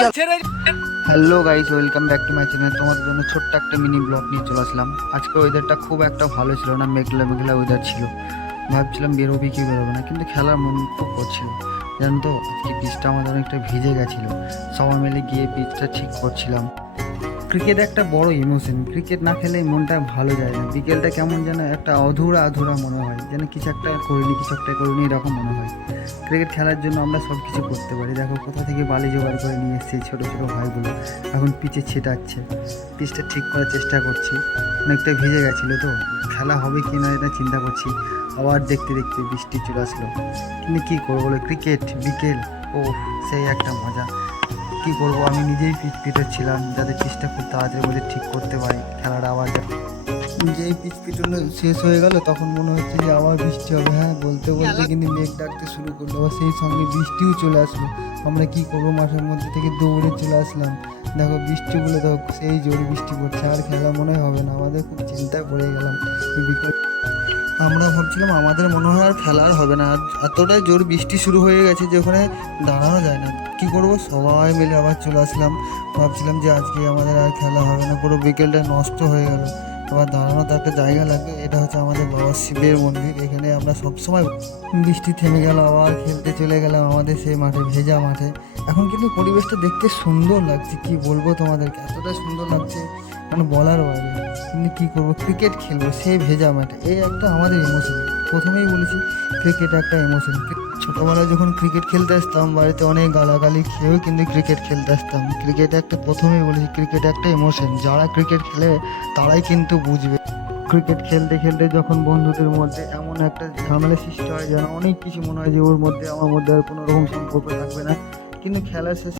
Hello guys, welcome back to my channel. তোমাদের জন্য ছোট্ট একটা মিনি ব্লগ নিয়ে চলে আসলাম। আজকে ওয়েদারটা খুব একটা ভালো ছিল না, মেঘলা মেঘলা ওয়েদার ছিল। ভাবছিলাম বেরোবি কি বেরোবে না, কিন্তু খেলার মন খুব করছিল। জানো তো, আজকে পিচটা আমাদের অনেকটা ভিজে গেছিলো। সবাই মিলে গিয়ে পিচটা ঠিক করছিলাম। ক্রিকেট একটা বড় ইমোশন, ক্রিকেট না খেলে মনটা ভালো যায় না। বিকেলটা কেমন যেন একটা অধুরা অধুরা মনে হয়, যেন কিছু একটা করিনি এরকম মনে হয়। ক্রিকেট খেলার জন্য আমরা সব কিছু করতে পারি। দেখো কোথা থেকে বালি জোগাড় করে নিয়ে এসেছি, ছোটো ছোটো ভাইগুলো এখন পিচে ছেটাচ্ছে। পিচটা ঠিক করার চেষ্টা করছি। অনেকটা ভিজে গেছিলো তো, খেলা হবে কি না এটা চিন্তা করছি। আবার দেখতে দেখতে বৃষ্টি চলে আসলো, কিন্তু কী করবো বলো, ক্রিকেট বিকেল, ও সেই একটা মজা। কী করবো, আমি নিজেই পিচ পিটোচ্ছিলাম যাতে পিচটা খুব তাড়াতাড়ি মধ্যে ঠিক করতে পারি, খেলাটা আবার যেই পিচ পিটোনো শেষ হয়ে গেল তখন মনে হচ্ছে যে আবার বৃষ্টি হবে। হ্যাঁ, বলতে বলতে কিন্তু মেঘ ডাকতে শুরু করলো, আবার সেই সঙ্গে বৃষ্টিও চলে আসলো। আমরা কি করবো, মাঠের মধ্যে থেকে দৌড়ে চলে আসলাম। দেখো বৃষ্টিগুলো দেখো, সেই জোরে বৃষ্টি পড়ছে, আর খেলা মনে হবে না। আমাদের খুব চিন্তায় পড়ে গেলাম। আমরা ভাবছিলাম আমাদের মনে হয় আর খেলা আর হবে না, এতটাই জোর বৃষ্টি শুরু হয়ে গেছে যে ওখানে দাঁড়ানো যায় না। কি করব, সবাই মিলে আবার চলে আসলাম। ভাবছিলাম যে আজকে আমাদের আর খেলা হবে না, পুরো বিকেলটা নষ্ট হয়ে গেল। আবার দাঁড়ানো তো একটা জায়গা লাগবে, এটা হচ্ছে আমাদের বাবা শিবের মন্দির, এখানে আমরা সবসময়। বৃষ্টি থেমে গেল, আবার খেলতে চলে গেলাম আমাদের সেই মাঠে, ভেজা মাঠে। এখন কিন্তু পরিবেশটা দেখতে সুন্দর লাগছে, কি বলবো তোমাদেরকে, এতটা সুন্দর লাগছে মানে বলার বাইরে। কিন্তু কী করবো, ক্রিকেট খেলবো সেই ভেজা মাঠে, এই একটা আমাদের ইমোশন। প্রথমেই বলেছি ক্রিকেট একটা ইমোশন। ছোটোবেলায় যখন ক্রিকেট খেলতে আসতাম, বাড়িতে অনেক গালাগালি খেয়েও কিন্তু ক্রিকেট খেলতে আসতাম। ক্রিকেট একটা, প্রথমেই বলেছি ক্রিকেট একটা ইমোশন। যারা ক্রিকেট খেলে তারাই কিন্তু বুঝবে। ক্রিকেট খেলতে খেলতে যখন বন্ধুদের মধ্যে এমন একটা ঝামেলা সৃষ্টি হয়, যেন অনেক কিছু মনে হয় যে ওর মধ্যে আমার মধ্যে আর কোনো রকম সম্পর্ক থাকবে না, কিন্তু খেলার শেষে